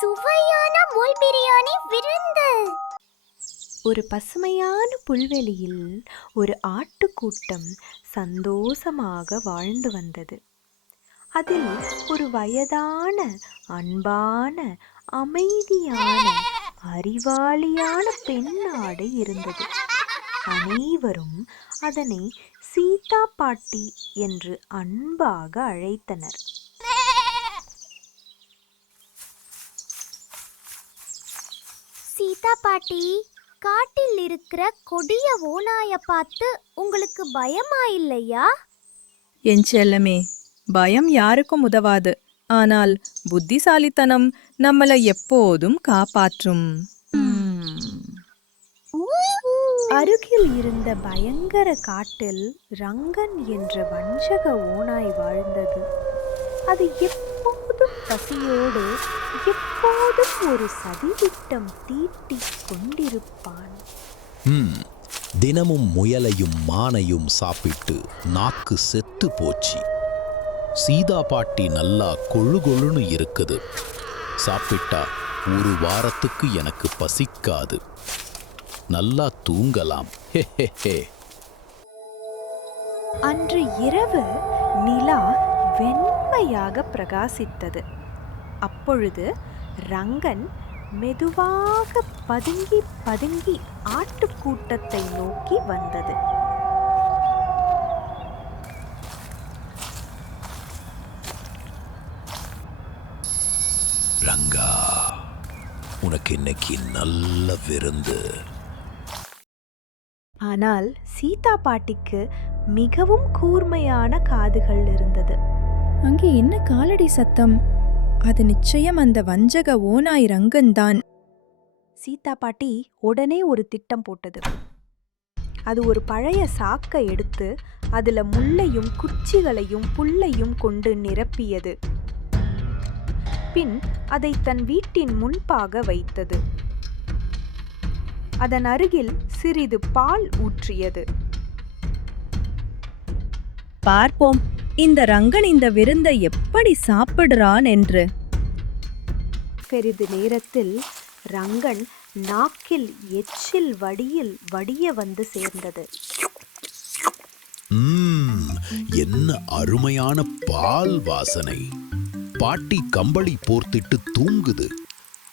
சுவையான முள் பிரியாணி விருந்து. ஒரு பசுமையான புல்வெளியில் ஒரு ஆட்டுக்கூட்டம் சந்தோஷமாக வாழ்ந்து வந்தது. அதில் ஒரு வயதான அன்பான அமைதியான அறிவாளியான பெண்ணாடை இருந்தது. அனைவரும் அதனை சீதா பாட்டி என்று அன்பாக அழைத்தனர். சீதா பாட்டி காட்டில் இருக்கிற கொடிய ஓநாய பார்த்து உங்களுக்கு பயமா இல்லையா? என் செல்லமே பயம் யாருக்கும் உதவாது. ஆனால் புத்திசாலித்தனம் நம்மள எப்போதும் காப்பாற்றும். அருகில் இருந்த பயங்கர காட்டில் ரங்கன் என்ற வஞ்சக ஓநாய் வாழ்ந்தது. அது எப்போதும் பசியோடு எப்போதும் ஒரு சதித்திட்டம் தீட்டிக் கொண்டிருப்பான். தினமும் முயலையும் மானையும் சாப்பிட்டு நாக்கு செத்து போச்சு. சீதா பாட்டி நல்லா கொழு கொழுன்னு இருக்குது. சாப்பிட்டா ஒரு வாரத்துக்கு எனக்கு பசிக்காது. நல்லா தூங்கலாம். ஹே ஹே ஹே. அன்று இரவு நிலா வெண்மையாக பிரகாசித்தது. அப்பொழுது ரங்கன் மெதுவாக பதுங்கி பதுங்கி ஆட்டுக்கூட்டத்தை நோக்கி வந்தது. ரங்கா உனக்கு இன்னைக்கு நல்ல விருந்து. ஆனால் சீதா பாட்டிக்கு மிகவும் கூர்மையான காதுகள் இருந்தது. அங்கே என்ன காலடி சத்தம்? அது நிச்சயம் அந்த வஞ்சக ஓநாய் ரங்கன்தான் சீதா பாட்டி உடனே ஒரு திட்டம் போட்டது. அது ஒரு பழைய சாக்கை எடுத்து அதுல முள்ளையும் குச்சிகளையும் புல்லையும் கொண்டு நிரப்பியது. பின் அதை தன் வீட்டின் முன்பாக வைத்தது. அதன் அருகில் சிறிது பால் ஊற்றியது. பார்ப்போம். இந்த ரங்கன் இந்த விருந்தை எப்படி சாப்பிடுறான் என்று. சிறிது நேரத்தில் ரங்கன் நாக்கில் எச்சில் வடியில் வடிய வந்து சேர்ந்தது. என்ன அருமையான பால் வாசனை. பாட்டி கம்பளி போர்த்திட்டு தூங்குது.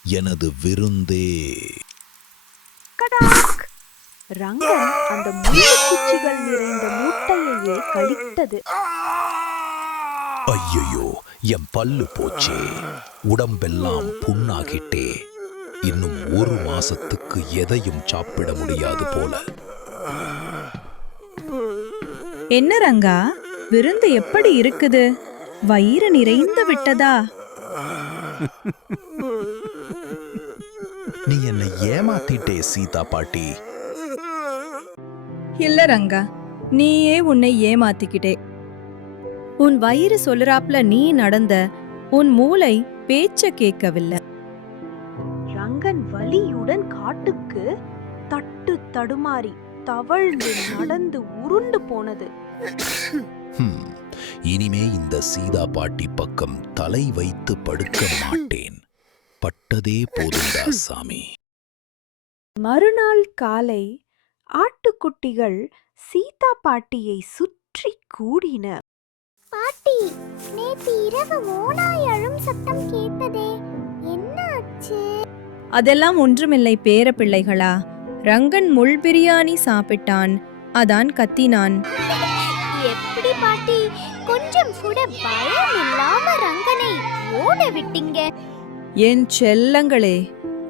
எனது விருந்தே. கடாக்! ரங்கன் அந்த முள்ளு குச்சிகள் நிறைந்த மூட்டையையே கழித்தது. ஐயையோ என் பல்லு போச்சே. உடம்பெல்லாம் புண்ணாகிட்டே. இன்னும் ஒரு மாசத்துக்கு எதையும் சாப்பிட முடியாது போல. என்ன ரங்கா? விருந்து எப்படி இருக்குது? வயிறு நிறைந்து விட்டதா? நீ என்னை ஏமாத்திட்டே சீதா பாட்டி. இல்ல ரங்கா நீயே உன்னை ஏமாத்திக்கிட்டே. உன் வயிறு சொல்லுறாப்ல நீ நடந்த உன் மூளை பேச்ச கேட்கவில்லை. ரங்கன் வலியுடன் காட்டுக்கு தட்டு தடுமாறி தவழ்ந்து நடந்து உருண்டு போனது. இனிமே இந்த சீதா பாட்டி பக்கம் தலை வைத்து படுக்க மாட்டேன். பட்டதே போதுண்டா சாமி மறுநாள் காலை ஆட்டுக்குட்டிகள் சீதா பாட்டியை சுற்றி கூடின. பாட்டி நேத்து இரவு ஓநாய் அழும் சத்தம் கேட்டதே என்ன ஆச்சு? அதெல்லாம் ஒன்றுமில்லை பேர பிள்ளைகளா. ரங்கன் முள் பிரியாணி சாப்பிட்டான். அதான் கத்தினான். எப்படி பாட்டி? கொஞ்சம் கூட பயம் இல்லாம ரங்கனை ஓட விட்டீங்க. என் செல்லங்களே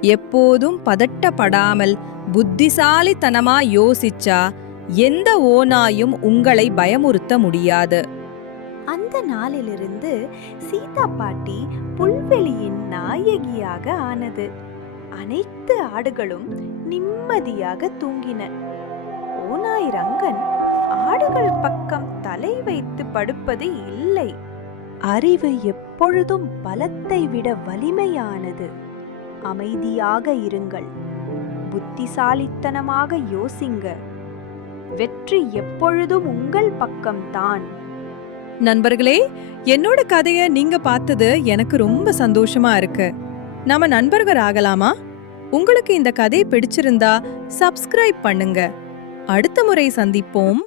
எப்போதும் பதட்டப்படாமல் புத்திசாலித்தனமா யோசிச்சா எந்த ஓநாயும் உங்களை பயமுறுத்த முடியாது. அந்த நாளிலிருந்து சீதா பாட்டி புல்வெளியின் நாயகியாக ஆனது. அனைத்து ஆடுகளும் நிம்மதியாக தூங்கின. ஓநாய் ரங்கன் ஆடுகள் பக்கம் தலை வைத்து படுப்பது இல்லை. அறிவு எப்பொழுதும் பலத்தை விட வலிமையானது. அமைதியாக இருங்கள். புத்திசாலித்தனமாக யோசிங்க. வெற்றி எப்பொழுதும் உங்கள் பக்கம்தான். நண்பர்களே என்னோட கதையை நீங்க பார்த்தது எனக்கு ரொம்ப சந்தோஷமா இருக்கு. நாம நண்பர்கள் ஆகலாமா? உங்களுக்கு இந்த கதை பிடிச்சிருந்தா சப்ஸ்கிரைப் பண்ணுங்க. அடுத்த முறை சந்திப்போம்.